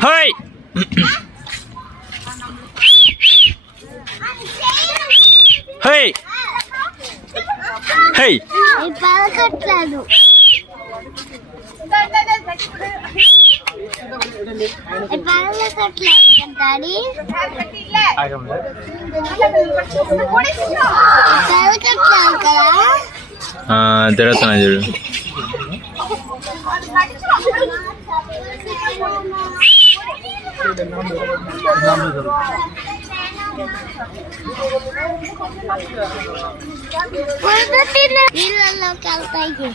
Hey! Hey! Hey! పలకట్లేదు daddy పలకట్లేదు కదా తిరుగుతున్నా చూడు నీళ్ళలోకి వెళ్తాయి